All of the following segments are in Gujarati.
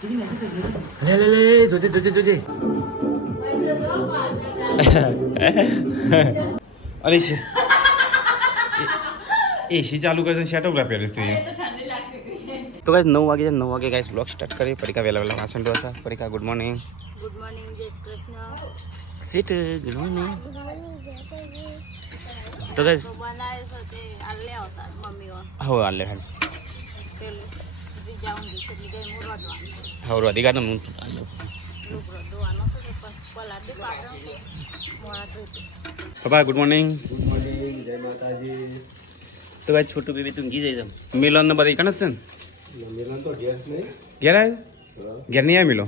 લે લે લે જોજે જોજે જોજે અલીશ એસી ચાલુ કરે શેટ ઉભરા પહેર્યું તું તો ગાઈસ 9 વાગે ગાઈસ બ્લોગ સ્ટાર્ટ કરી પરીકા વેલા વાસણ ઢોસા પરીકા ગુડ મોર્નિંગ જય કૃષ્ણ સ્વીટ ગુડ મોર્નિંગ તો ગાઈસ બનાય છે તે આલે આવતા મમ્મી હો આલે હે હવરો દીગા તો મૂન પપ્પા ગુડ મોર્નિંગ જય માતાજી તો ગાઈસ છોટું બેબી તું ગી જઈ જમ મિલન ને બધી કણ છે ને મિલન તો ગેસ નહીં ઘેર આય ઘેર નહીં આ મિલો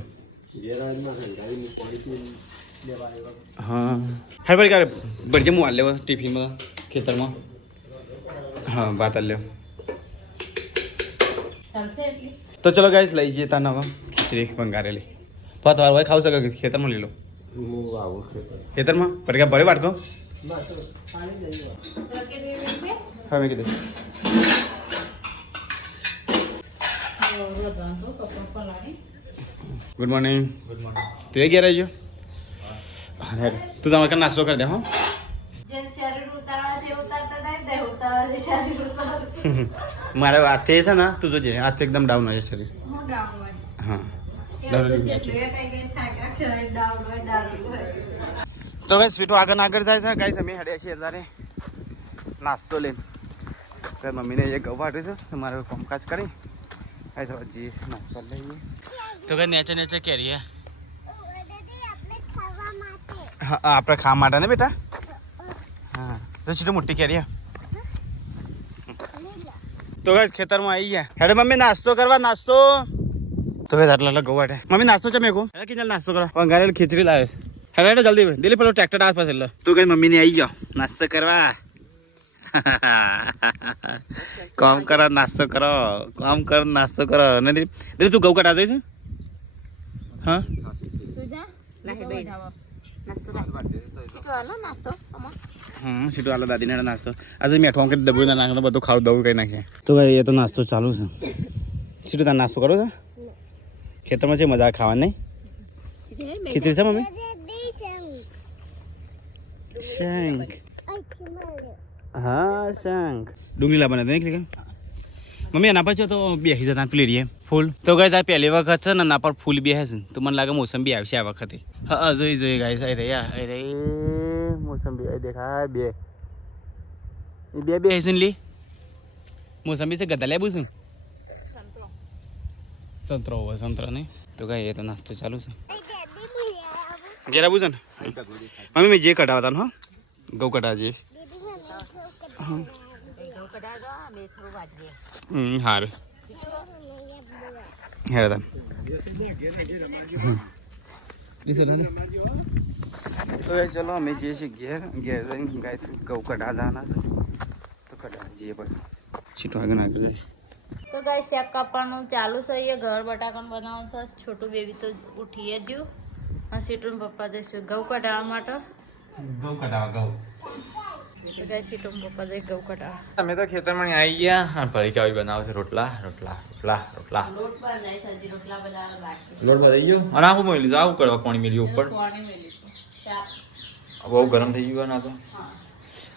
ઘેર આય માં ગાડી ની પોલિસી લેવા આવ્યો હા હર પર કા બળજે મુ આલ લેવા ટિફિન માં ખેતરમાં હા વાત આલ લે ચાલશે એટલી તો ચલો ગાઈસ લઈ જઈએ તાના હવે ખીચડી બંગારેલી ભાત વાર હોય ખાવ શકે ખેતરમાં લઈ લો હું આવું ખેતરમાં પડીકા ભરે વાટકો હા મેં કીધું ગુડ મોર્નિંગ તું એ ઘેર આવજો તું તમારે કાંઈ નાસ્તો કરી દે હો મારે હાથે છે ને તું જોજે હાથ એકદમ ડાઉન હોય શરીર હા તો ગાઈસ સ્વીટો આગળ જાય છે ગાઈસ અમે હડ્યા છીએ અત્યારે નાસ્તો લઈને મમ્મીને એક ઘઉં વાટ્યું છે મારે કામકાજ કરી તો હજી નાસ્તો લઈએ તો કઈ નેચે કેરીએ હા આપણે ખાવા માટે ને બેટા હા તો ચીટો મોટી કેરીએ તો ગાઈસ ખેતરમાં આવી ગયા હેડે મમ્મી નાસ્તો કરવા નાસ્તો તો ગાઈસ આટલા ઘઉં વાટે મમ્મી નાસ્તો છે મેં કહું હેડે કે નાસ્તો કરવા બંગારેલ ખીચડી લાવે છે હેડે જલ્દી દિલ્હી પેલો ટ્રેક્ટર આસપાસ એટલે તો કઈ મમ્મીને આવી જાઓ નાસ્તો કરવા કામ કરો નાસ્તો કરો નાસ્તો કરો નથી દિલ્હી તું ઘઉં કટા જઈશ હા સીટો આલો દાદીને નાસ્તો આજે મેઠો કે ડબુ ના નાખે બધું ખાવું દવું કઈ નાખીએ તો ભાઈ એ તો નાસ્તો ચાલુ છે સીટો તાર નાસ્તો કરો છો ખેતરમાં છે મજા ખાવા નહીં ખીચડી છે મમ્મી શંખ હા શંખ ડુંગળી લાવવાના હતા ને મમ્મી એના પર છે તો બેસી જતા પ્લેરીએ ફૂલ તો ગાઈસ આ પહેલી વખત છે ને એના પર ફૂલ બેસે છે તો મને લાગે મોસંબી આવશે આ વખતે હા જોઈ ગાઈસ અહીં રહી મોસંબી દેખાય બે બેસી લી મોસંબી છે ગધા લેવું છું સંતરો નહીં તો ગાઈ એ તો નાસ્તો ચાલુ છે ઘેર આવું છે ને મમ્મી મેં જે કટાવતા હા ઘઉં કટાવા જઈશ સારું હેરા તો ચલો અમે જઈએ છીએ ઘેર જઈને ગાઈસ ઘઉં કટા જવાના છે તો કટા જઈએ પછી સીટો આગળ જઈશ તો ગાઈસ શાક કાપવાનું ચાલુ છે એ ઘર બટાકાનું બનાવવાનું છે છોટું બેબી તો ઉઠીએ જ સીટું પપ્પા દઈશું ઘઉં કટાવવા માટે અમે તો ખેતરમાં આવી ગયા ફરી ચાવી બનાવે છે રોટલા લોટ બધાઈ ગયો અને આવું મેં લીધું આવું કરવા પાણી મેળ્યું ઉપર બહુ ગરમ થઈ ગયું ના તો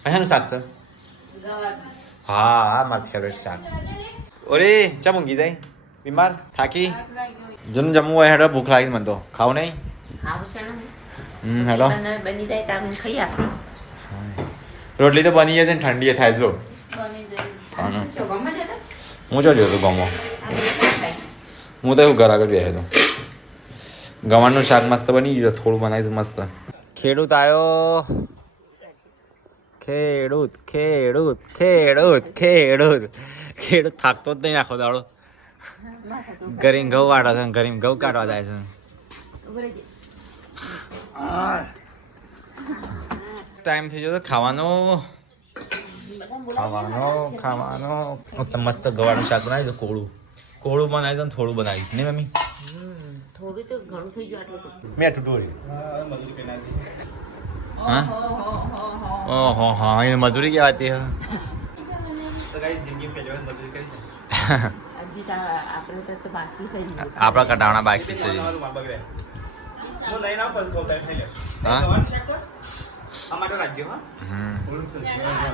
કશાનું શાક છે હા મારું ફેવરેટ શાક ઓરે ચા મૂંગી જાય બીમાર થાકી જન જમવું હોય હેડો ભૂખ લાગી મને તો ખાવ નહીં હેડો રોટલી તો બની જાય ને ઠંડી થાય જો હું ચો જોયો ગમો હું તો એવું ઘર આગળ બેસે તો ગવારનું શાક મસ્ત બની ગયું થોડું બનાવી મસ્ત ખેડૂત આવ્યો ખેડૂત થાકતો જ નહીં આખો દાડો ગરીમ ઘઉં વાળો છે ગરીમ ઘઉં કાઢવા જાય છે ટાઈમ થઈ ગયો ખાવાનો મસ્ત ગવારનું શાક બનાવી દો કોળું બનાવી દો થોડું બનાવી નહીં મમ્મી થોડું તો ઘણું થઈ ગયું આટલું મેં ટૂટોરી હા ઓહો હા એ મજૂરી કહેવાતી હા તો ગાઈસ જિંદગી પહેલી વાર મજૂરી કરી આપણા કટાવણા બાકી છે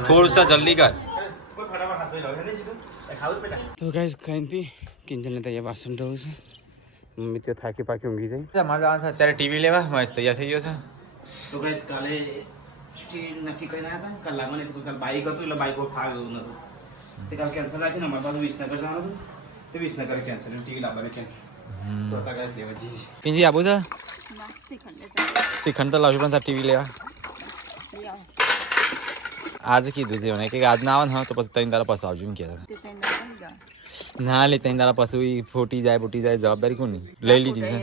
થોડું સા જલ્દી કર તો ગાઈસ ખાઈને પી કિંજલને તૈયાર વાસણ ધોવું છે મમ્મી તો થાકી પાકી ઊંઘી જાય તમારે જવાનું છે અત્યારે ટીવી લેવા મસ્ત તૈયાર થઈ ગયો છે તો ગાઈસ કાલે નક્કી કરીને આવ્યા હતા કલાકમાં નહીં તો કાલ બાઇક હતું એટલે બાઇક ફાગ એવું નતું તે કાલ કેન્સલ રાખી ને અમારી પાસે વિસનગર જવાનું હતું તે વિસનગર કેન્સલ ટીવી લાવવાની કેન્સલ તો હતા ગાઈસ લેવા જઈએ પિંજી આવું છે શ્રીખંડ તો લાવશું પણ ટીવી લેવા આજે કીધું છે મને કે આજ ના આવે ને તો પછી ત્રણ દાડા પછી આવજો એમ કહેતા ના લે ત્રણ દાડા પછી ફૂટી જાય જવાબદારી કોની લઈ લીધી છે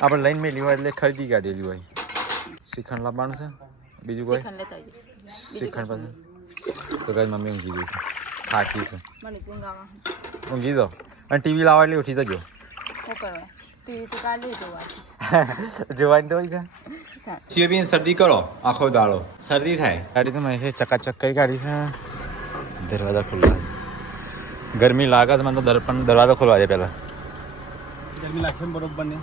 આપણે લઈને મેલી હોય એટલે ખરીદી કાઢેલી હોય શ્રીખંડ લાવવાનું છે બીજું કોઈ શ્રીખંડ પાસે તો કઈ મમ્મી ઊંઘી ગઈ છે થાકી છે ઊંઘી દો અને ટીવી લાવવા એટલે ઉઠી જજો જોવાની તો હોય છે ચીબીને શરદી કરો આખો દાડો શરદી થાય ગાડી તો મેં ચકાચક કરી કાઢી છે દરવાજા ખુલ્લા છે ગરમી લાગે છે મને તો દરવાજો ખોલવા દે પહેલા ગરમી લાગશે બરોબર ને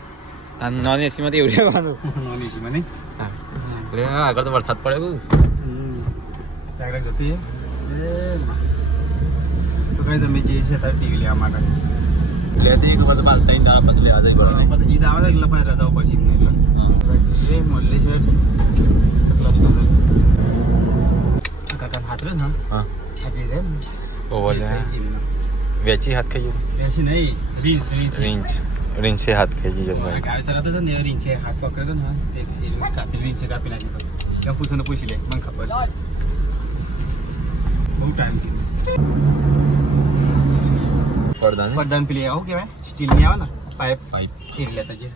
નોન એસીમાંથી એવું રહેવાનું નોન એસીમાં નહીં એટલે આગળ તો વરસાદ પડે એવું જાગડા જતી તો કઈ તમે જે છે તારે ટીવી લેવા માટે લેતી કે પછી પાછા ત્રણ દાડા પછી લેવા જઈ પડે ઈદ આવે એટલે પાછી રજાઓ પછી એટલે મોલ્લે છે ક્લાસનો કાકા હાથ રે ને હા આજે છે ઓવલે વેચી હાથ ખાઈ બેસી નહીં રીંછે હાથ ખાઈ ગયો ભાઈ ગાડી ચલાવતો હતો ને રીંછે હાથ પકડ્યો ને તે કાપી રીંછે કાપી નાખી તો ક્યાં પૂછે પૂછી લે મને ખબર બહુ ટાઈમ થયો પડદાન પેલી આવું કહેવાય સ્ટીલની આવે ને પાઇપ ખીરી લેતા જે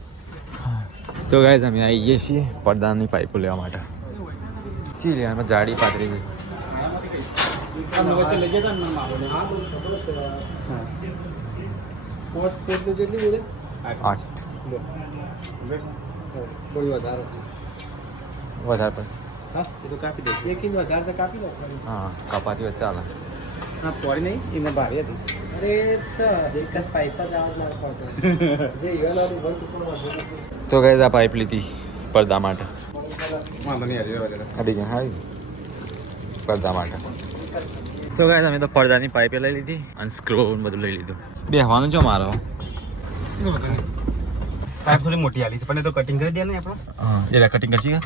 તો ગાઈસ અમે આવી ગઈએ છીએ પડદાની પાઇપો લેવા માટે ચી લેવા જાડી પાતળી ગઈ વચ્ચે લઈ જતા ને વધારે પણ તો કાપી દે એક ઇંચ વધારે કાપી દો હા કપાતી વચ્ચે ચાલે હા પોરી નહીં એમાં ભારી હતી અરે સર એક જ પાઇપ જ આવવા જે ઈવાલાનું વર્ક તો ગાઈસ આ પાઇપ લીધી પડદા માટે વાંધો નહીં હજી અડી જાય હારી પડદા માટે તો ગાઈસ અમે તો પડદાની પાઇપે લઈ લીધી અને સ્ક્રો બધું લઈ લીધું બેહવાનું છો મારો પાઇપ થોડી મોટી આલી છે પણ એ તો કટિંગ કરી દે ને આપણે હા એટલે કટિંગ કરશી કે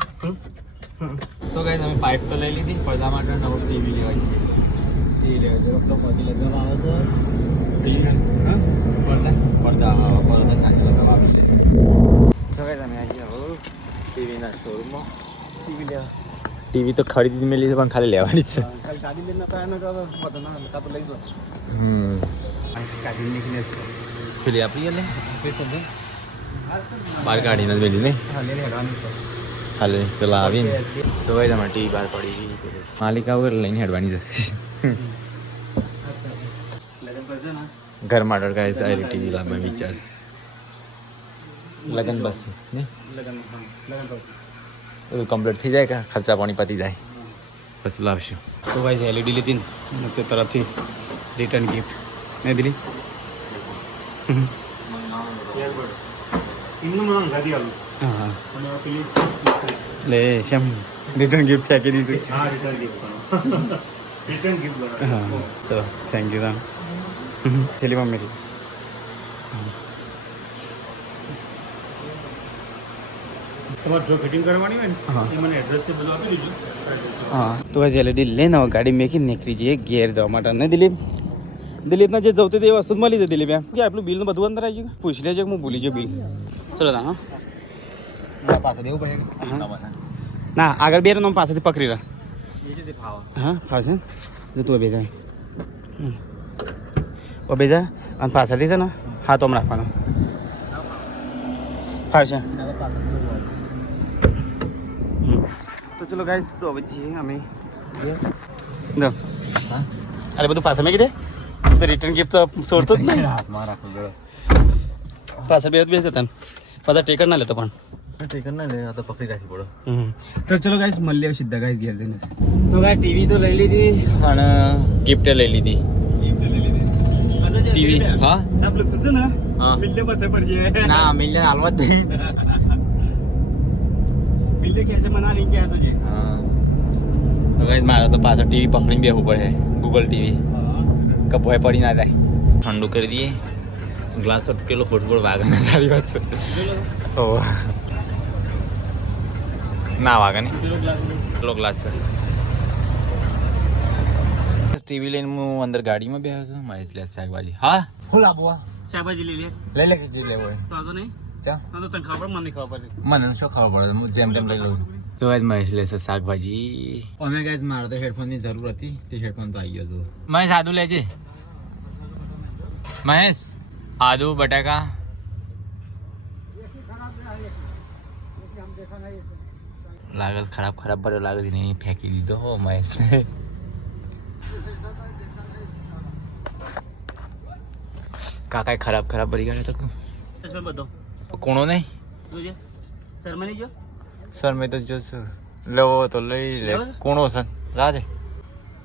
તો ગાઈસ અમે પાઇપ તો લઈ લીધી પડદા માટે નવું ટીવી લેવા જઈએ ટીવી લેવા જઈએ એટલો મોટી લગાવવા આવે છે પડદા સાથે લગાવવા આવશે તો ગાઈસ અમે આવી ગયા હો ટીવીના શોરૂમમાં ટીવી લેવા ટીવી તો ખરીદી મેલી છે પણ ખાલી લેવાની જ છે ગાડી લઈને કાંઈ ન કરો તો ના કાં તો લઈ દો ગાડી નીકળે પેલી આપણી લે બહાર કાઢીને જ મેલી ને હા લઈને હેડવાનું છે હાલે પેલા આવીને તો ભાઈ તમારે ટીવી બહાર પડી ગઈ માલિકા વગર લઈને હેડવાની છે લગન કરજો ને ઘર માટે કાંઈ સારી ટીવી લાવવા વિચાર લગન બસ ને લગન કરજો બધું કમ્પ્લીટ થઈ જાય કે ખર્ચા પાણી પતી જાય પછી લાવશું તો ભાઈ એલઈડી લીધી ને તે તરફથી રિટર્ન ગિફ્ટ નહીં દીધી હા લે શેમ રિટર્ન ગિફ્ટ ફેંકી દઈશું હા ચલો થેન્ક યુ તાન પેલી મમ્મી તમારે જો ફિટિંગ કરવાની હોય ને એ મને એડ્રેસ તે બધું આપી દીધું હા તો ભાઈ એલઈડી લઈને હવે ગાડી મેકી નીકળી જઈએ ઘેર જવા માટે નહીં દિલીપને જે જવતી હતી એ વસ્તુ મળી હતી દિલીપ એમ કે આટલું બિલનું બધું અંદર આવી ગયું પૂછી લેજે હું ભૂલી ગયો બિલ ચલો તા હા પાછળ એવું પડે ના આગળ બે નામ પાસેથી પકડી રહ્યા હા ફાવશે જો તું બે જાય ઓ બે જા અને પાછળથી છે ને હાથ ઓમ રાખવાનો ફાવશે તો ચલો ગાઈસ તો હવે છીએ અમે જો અરે બધું પાછળ મેં કીધે તો રિટર્ન ગિફ્ટ તો છોડતો જ નહીં હાથમાં રાખવું પડે પાછળ બે જતા પાછા ટેકર ના લેતો પણ ટેકર ના લે આ તો પકડી રાખવી પડે તો ચલો ગાઈસ મળીએ હવે સીધા ગાઈસ ઘેર જઈને તો ગાઈસ ટીવી તો લઈ લીધી અને ગિફ્ટ લઈ લીધી ટીવી હા આ બ્લુટૂથ છે ને હા. મિલ્લે પતે પડશે ના મિલ્લે હાલવા જ નહીં મિલ્લે કે છે મના નહીં કે તો છે હા તો ગાઈસ મારે તો પાછળ ટીવી પકડીને બેસવું પડે ગૂગલ ટીવી કપોય પડી ના જાય ઠંડુ કરી દઈએ ગ્લાસ તો કેટલો ફૂટબોલ વાગે ને તારી વાત છે ઓ ના વાગે ને કેટલો ગ્લાસ છે ટીવી લઈને હું અંદર ગાડીમાં બેઠો છું મારી એટલે શાકભાજી હા ફૂલ આપવા શાકભાજી લઈ લે લઈ લે જે લેવો હોય તો આજો નહીં ચા આ તો તને ખબર મને ખબર પડે મને શું ખબર પડે હું જેમ તેમ લઈ લઉં છું તો આજ મહેશ લેશે શાકભાજી અમે ગાઈસ મારે તો હેડફોનની જરૂર હતી તે હેડફોન તો આવી ગયો હતો મહેશ આદુ લેજે મહેશ આદુ બટાકા લાગે ખરાબ ભર્યો લાગે છે નહીં ફેંકી દીધો હો મહેશને કાકા ખરાબ ભરી ગયા તો इसमें બધો કોણો નહીં જોજે શર્માની જો સર મેં તો જોશું લેવો તો લઈ લે કોણો સર રાધે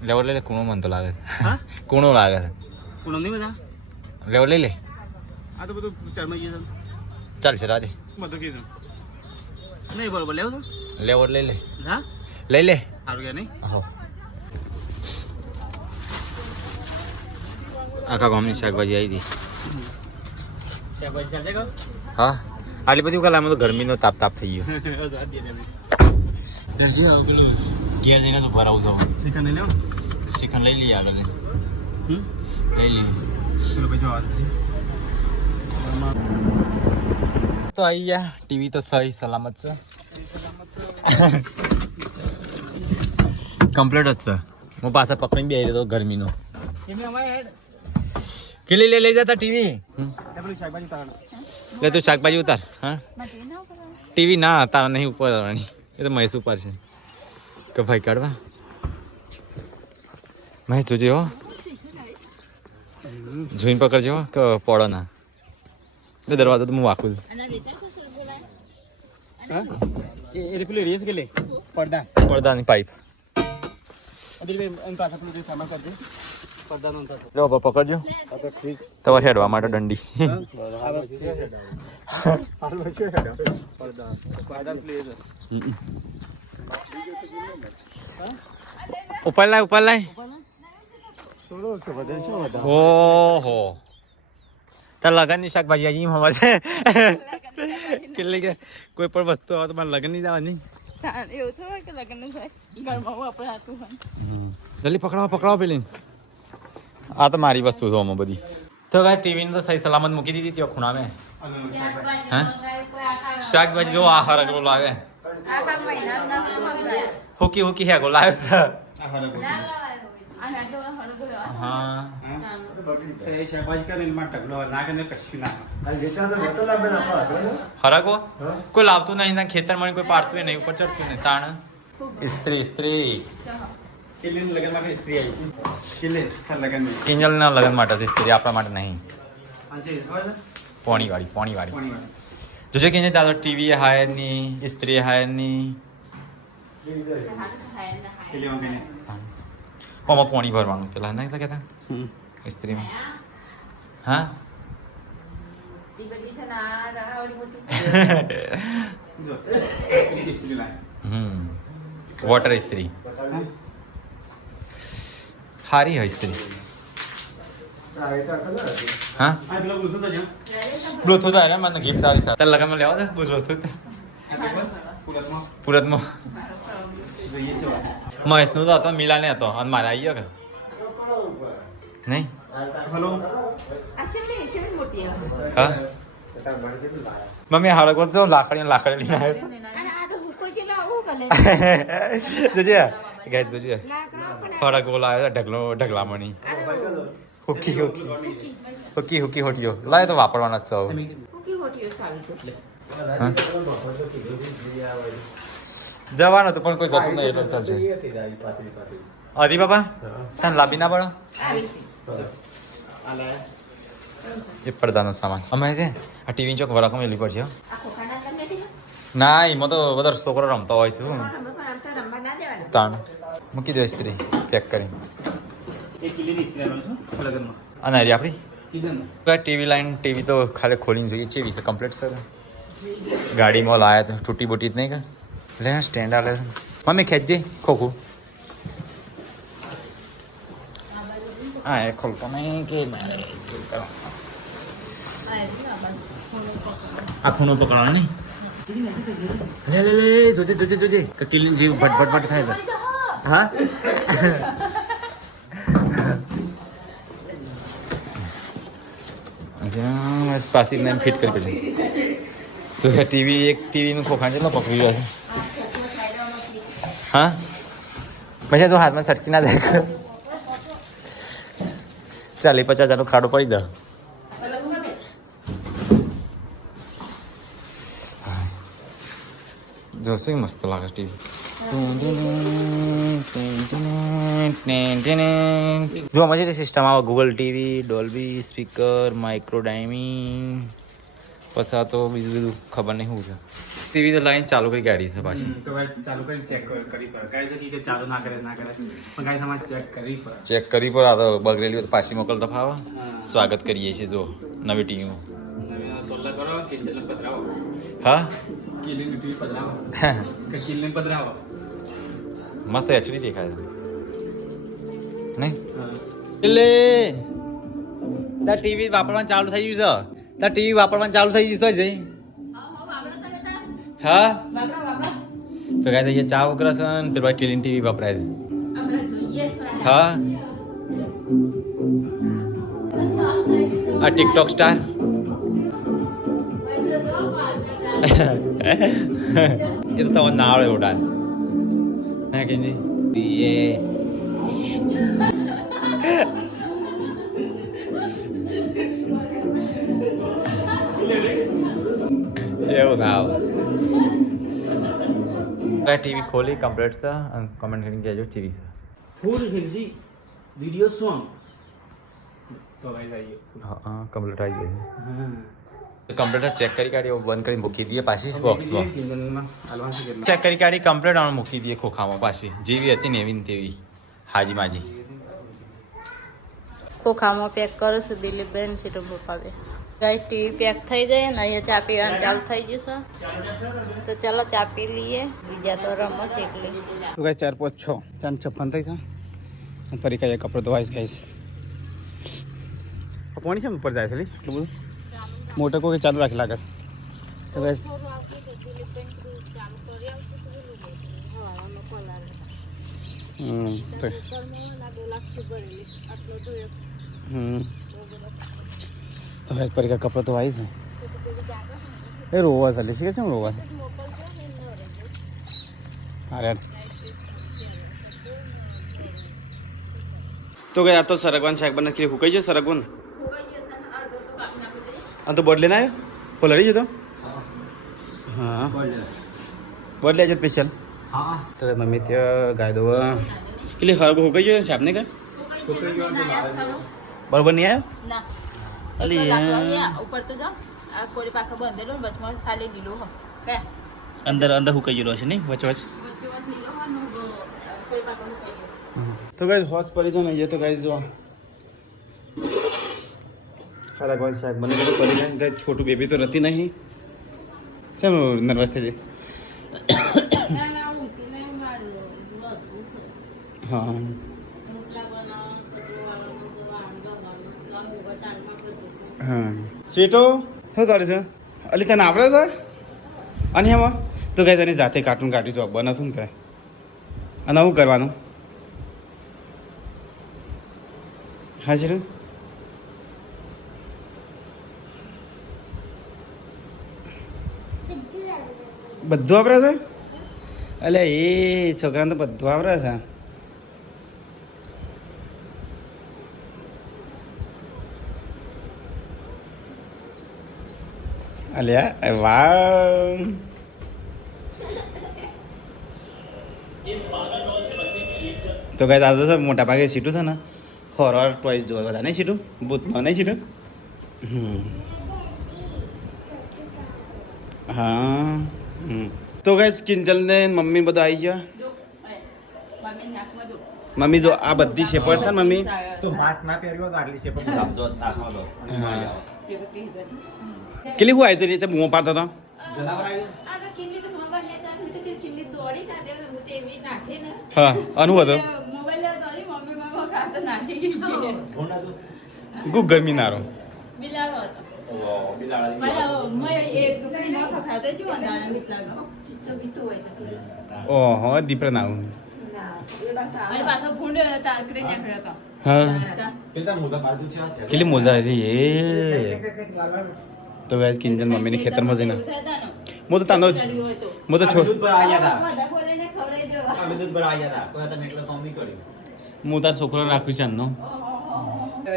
લેવો લઈ લે કોણો મને તો લાગે છે હા કોણો લાગે છે કોણ નહીં બધા લેવો લઈ લે આ તો બધું શર્માઈ ગયું ચાલશે રાધે બધું કીધું નહીં બરોબર લેવો તો લેવો લઈ લે હા લઈ લે સારું ગયા નહીં હો આખા ગામની શાકભાજી આવી હતી શાકભાજી ચાલશે કહો હા આટલી બધી કાલે આમાં તો ગરમીનો તાપ થઈ ગયો દરજી પેલું ઘેર જઈને તો ભરાવું જાઉં ચિકન લઈ લેવો ચિકન લઈ લઈએ આગળ હમ લઈ લઈએ ચલો ભાઈ જો આ તો આવી ગયા ટીવી તો સહી સલામત છે કમ્પ્લીટ જ છે હું પાછા પકડીને બેસી રહ્યો ગરમીનો એમને અમારે હેડ કેટલી લઈ જતા ટીવી પેલું શાકભાજી તારણ લે તું શાકભાજી ઉતાર હા ટીવી ના તારા નહીં ઉપર આવવાની એ તો મહેશ ઉપર છે કે ભાઈ કાઢવા મહેશ તું હો જોઈને પકડજો હો કે પડો ના એટલે દરવાજો તો હું વાકું હા એ પેલું રેસ કે લે પડદા પડદાની પાઇપ અદિલ ભાઈ એમ પાછા પેલું સામાન કરજે પડદાનો અંતર લો પકડજો તમારે હેડવા માટે દંડી ઉપર લાય ઓહો તાર લગનની શાકભાજી આવી હવા છે કેટલી કે કોઈ પણ વસ્તુ આવે તો મારે લગન નહીં જવાની એવું થોડું કે લગ્ન થાય ઘરમાં આપણે આતું હોય જલ્દી પકડાવો પેલી આ તો મારી વસ્તુ છે આમાં બધી તો કાંઈ ટીવીને તો સહી સલામત મૂકી દીધી ત્યાં ખૂણામાં હા શાકભાજી જો આ હરગો લાગે હુકી હેગો લાવ્યો છે હા શાકભાજી કરીને માં ટકલો ના કરીને કશું ના હરગો કોઈ લાવતું નહીં ના ખેતરમાં કોઈ પાડતું નહીં ઉપર ચડતું નહીં તાણ સ્ત્રી કિલ્લીનું લગન માટે સ્ત્રી આવી કિલ્લી લગન કિંજલના લગ્ન માટે છે સ્ત્રી આપણા માટે નહીં આજે ખબર પોણીવાળી પાણી જોજે કે દાદા ટીવી હાયરની સ્ત્રી હાયરની કિલ્લી માંગીને આમાં પોણી ભરવાનું પેલા નહીં તો કહેતા સ્ત્રીમાં હા સ્ત્રી લાય વોટર સ્ત્રી હારી હોય સ્ત્રી હા આ પેલો બ્લુટૂથ છે બ્લુટૂથ આવે મને ગિફ્ટ આવી તાર લગનમાં લેવા દે બ્લુટૂથ પુરતમાં જોઈએ છે મહેશનું તો હતો મિલાને હતો અને મારે આવી ગયો કે નહીં હલો હા મમ્મી હારક જો લાકડી લઈને આવ્યો જોજે ગાય જોજે હરક બોલાવ્યો ઢગલામણી હુકી હોટીઓ લાય તો વાપરવાના જ સૌ જવાનું તો પણ કોઈ ગતું નહીં એટલે ચાલશે અધી બાપા તને લાભી ના પડો એ પડદાનો સામાન અમે છે આ ટીવી ચોક વરાકમાં મેલી પડશે ના એમાં તો બધા છોકરો રમતા હોય છે શું તાણ મૂકી દે સ્ત્રી પેક કરી એક કિલ્લીની સ્ત્રી આવવાનું છું લગનમાં અને હરી આપણી ટીવી લાઈન ટીવી તો ખાલી ખોલીને જોઈએ છે વિશે કમ્પ્લીટ છે ગાડીમાં લાયા તો તૂટી બૂટી જ નહીં કે લે સ્ટેન્ડ આલે મમ્મી ખેંચજે ખોખું હા એ ખોલતો નહીં કે મારે આ ખૂણો પકડવાનો નહીં લે લે લે જોજે જોજે જોજે કટીલીન જીવ ભટ ભટ ભટ થાય છે હા બસ પાછી ને ફિટ કરી પછી તો ટીવી એક ટીવીનું ખોખાણ કેટલો પકડી રહ્યો છે હા પછી તો હાથમાં સટકી ના જાય 40-50 ખાડો પડી જાય જો શું મસ્ત લાગે ટીવી જો મજા સિસ્ટમ આવે Google TV Dolby speaker micro dimming પછી તો બીજું બધું ખબર નહીં શું છે ટીવી તો લાઈન ચાલુ કરી ગાડી છે પાછી તો ચાલુ કરી ચેક કરી પર કાઈ છે કે ચાલુ ના કરે પણ કાઈ સમાજ ચેક કરી પર આ તો બગડેલી હોય તો પાછી મોકલતા ફાવે સ્વાગત કરીએ છીએ જો નવી ટીવીનું સોલ્લા કરો કે જલ પધરાવો હા કિલિંગ ટીવી પધરાવો કે કિલિંગ પધરાવો મસ્ત એચડી દેખાય છે નહીં એટલે તાર ટીવી વાપરવાનું ચાલુ થઈ ગયું છે તાર ટીવી વાપરવાનું ચાલુ થઈ ગયું છે જઈ હા તો કાંઈ થઈ ચા વગર છે ને પેલા ક્લીન ટીવી વપરાય છે હા આ ટિકટોક સ્ટાર એ તો તમને ના આવડે એવો ડાન્સ હા કે નહીં એવું ના આવે ટીવી ખોલી કમ્પ્લીટ છે અને કમેન્ટ કરીને કહેજો ટીવી છે ફૂલ હિન્દી વિડિયો સોંગ તો ગાઈસ આઈએ હા કમ્પ્લીટ આવી ગઈ હા છે કમ્પ્લીટર ચેક કરી કાઢી બંધ કરી મૂકી દઈએ પાછી બોક્સમાં કિંજલમાં આલવાસી કેટલા ચેક કરી કાઢી કમ્પ્લીટ આને મૂકી દઈએ ખોખામાં પાછી જેવી હતી ને એવી ને તેવી હાજી માજી ખોખામાં પેક કરો છો દિલીપબેન સીટો પપ્પાબે ગાઈસ ટીવી પેક થઈ જાય ને અહીંયા ચા પીવાનું ચાલુ થઈ જશે તો ચાલો ચા પી લઈએ બીજા તો રમો શીખલી તો ગાઈસ 4 5 6 4:56 થઈ છે અને ફરી કઈ કપડો ધોવાઈશ ગાઈસ પાણી છે ઉપર જાય છે એટલું બધું મોટર કોઈ ચાલુ રાખી લાગે તો ગાઈસ તો તો ગાઈસ ફરી કઈ કપડો ધોવાઈ છે એ રોવા ચાલી છે કેમ રોવા અરે તો ગયા તો સરગવાન શાક બને કે હુકાઈ ગયો સરગવાન આ તો બોર્ડ લઈને આવ્યો ખોલાડી જતો હા બોર્ડ લે છે સ્પેશિયલ હા તો મમ્મી ત્યાં ગાય દો કેટલી ખરાબ હુકાઈ ગયો શાકને કઈ બરોબર નહીં આવ્યો ના અલી ઉપર તો જાઓ આ કોરી પાખા બંધેલો વચમાં ખાલી લીલો હો કે અંદર અંદર હુકાઈ ગયેલો છે નહીં વચ વચ વચમાં લીલો હો નો કોરી પાખા મુકાઈ ગયો તો ગાઈસ હોજ પડી છે ને ये तो गाइस जो खरा गोल शाक बने तो पड़ी है गाइस छोटू बेबी तो रहती नहीं सब नर्वस थे ના ના હું તને મારો हाँ રોટલા બનાવો કચરો વાળો વાંધો બતાડમાં બધું हाँ સ્વીટો શું કરે છે અલી તને આવડે છે અને એમાં તો ગાઈસ એની જાતે કાર્ટૂન કાઢી જો બનાતું ને અને શું કરવાનું હા છે બધું વાપરે છે એટલે એ છોકરાને તો બધું વાપરે છે અલ્યા વાહ તો કઈ દાદા છે મોટા ભાગે સીટું છે ને હોરર ટોયસ જોવા બધા નહીં સીટું ભૂતમાં નહીં સીટું હા તો કઈ કિંજલ ને મમ્મી બધા આવી ગયા જો મમ્મી નાકમાં દો મમ્મી જો આ બધી શેપર છે ને મમ્મી તો માસ્ક ના પહેર્યો તો આટલી શેપ આપજો નાખવા દો કેટલી હું આવી તો બૂમો પાડતો હતો જનાવર આવ્યું હા અનુ હતો ખૂબ ગરમી નારો બિલાડો હતો ઓહો દીપડા ના આવું પાછો ભૂંડ તારકરે નીકળ્યો હતો હા પેલા મોટા બાજુ છે કેટલી મજા આવી એ તો ગાઈસ કિંજલ મમ્મીની ખેતરમાં જઈને હું તો તાનો જ હું તો છોડ દૂધ પર આવ્યા હતા અમે દૂધ પર આવ્યા હતા કોઈ તમે એકલો કામ નહીં કર્યું હું તાર છોકરો રાખું છે એમનો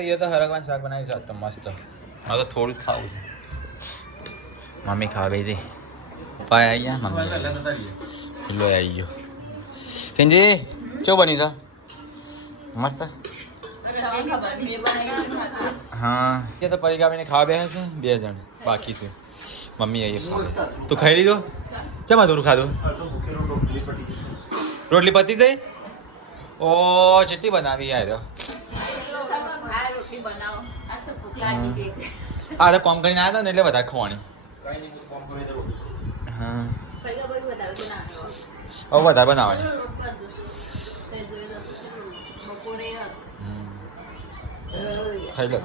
એ તો હરગવાન શાક બનાવી છે તો મસ્ત હા તો થોડું જ ખાવું છે મમ્મી ખાવા ગઈ હતી પપ્પા આવી ગયા મમ્મી લો આવી ગયો કિંજી ચો બની છે મસ્ત હા એ તો પરિગામીને ખાવા બેસે છે 2 જણ બાકી છે મમ્મી આવી તું ખાઈ લીધો ચમ થોડું ખાધું રોટલી પતી ગઈ ઓ ચેટલી બનાવી યાર આ તો કોમ કરીને આવ્યા હતા ને એટલે વધારે ખવાની હા હવે વધારે બનાવવાની ખાઈ લો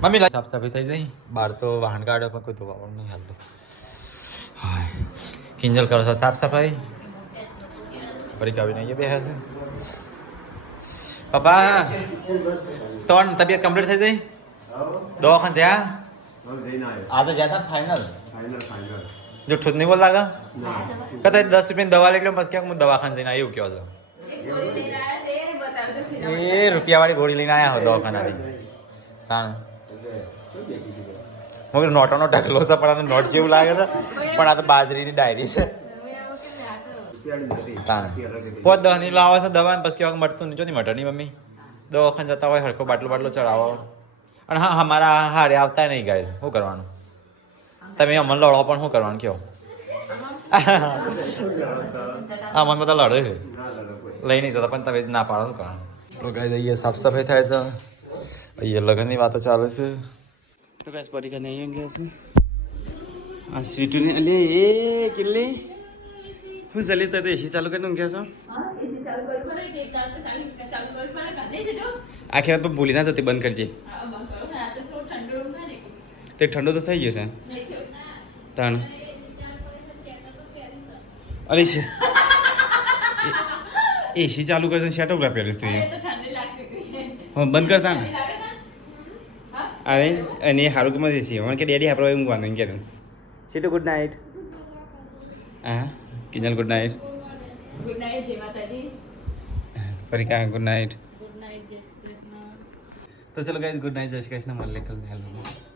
મમ્મી સાફ સફાઈ થઈ જઈ બહાર તો વાહન કાઢો પણ કોઈ ધોવાનું નહીં હાલતું કિંજલ કરો છો સાફ સફાઈ ફરી કાવીને અહીંયા બેસે છે પપ્પા ત્રણ તબિયત કમ્પ્લીટ થઈ ગઈ દવાખાને જ્યાં આ તો જ્યાં ફાઇનલ જૂઠું જ નહીં બોલ લાગે કદાચ 10 રૂપિયાની દવા લઈ લો પછી ક્યાંક હું દવાખાને જઈને એવું કહો છો એ રૂપિયાવાળી ગોળી લઈને આવ્યા હો દવાખાનાથી તાણ હું નોટોનો ઢગલો છે પણ નોટ જેવું લાગે છે પણ આ તો બાજરીની ડાયરી છે તાણ 5-10 ની લાવો છે દવા ને પછી કેવા મળતું નહીં ચોથી મટરની મમ્મી દવાખાને જતા હોય હરખો બાટલો ચડાવો અને હા અમારા હારે આવતા નહીં ગાય શું કરવાનું તમે અમને લડો પણ શું કરવાનું કયો હા મને બધા લડે છે લઈ નહીં જતા પણ તમે ના પાડો શું કરવાનું ગાય અહીંયા સાફ સફાઈ થાય છે અહીંયા લગ્નની વાતો ચાલે છે તો ગાઈસ પરીક્ષા નહીં ગયા છે આ સ્વીટુને અલે એ કેટલી હું ચાલી તો એસી ચાલુ કરીને ઊંઘ્યા છો આખી રાત તો ભૂલી ના જતી બંધ કરજે તે ઠંડો તો થઈ ગયો છે તાણ અરે છે એસી ચાલુ કરશે શેટ ઉભા પહેર્યું તું હા બંધ કરતા ને અરે અને સારું કે મજા છે મને કે ડેડી આપણે ઊંઘવાનું એમ કહેતું સીટુ ગુડ નાઇટ હા Kinjal good night good night જય માતાજી પરીકા ગુડ નાઇટ ગુડ નાઇટ જય શ્રી કૃષ્ણ તો ચલો ગાઈસ ગુડ નાઇટ જય શ્રી કૃષ્ણ મળીએ કલ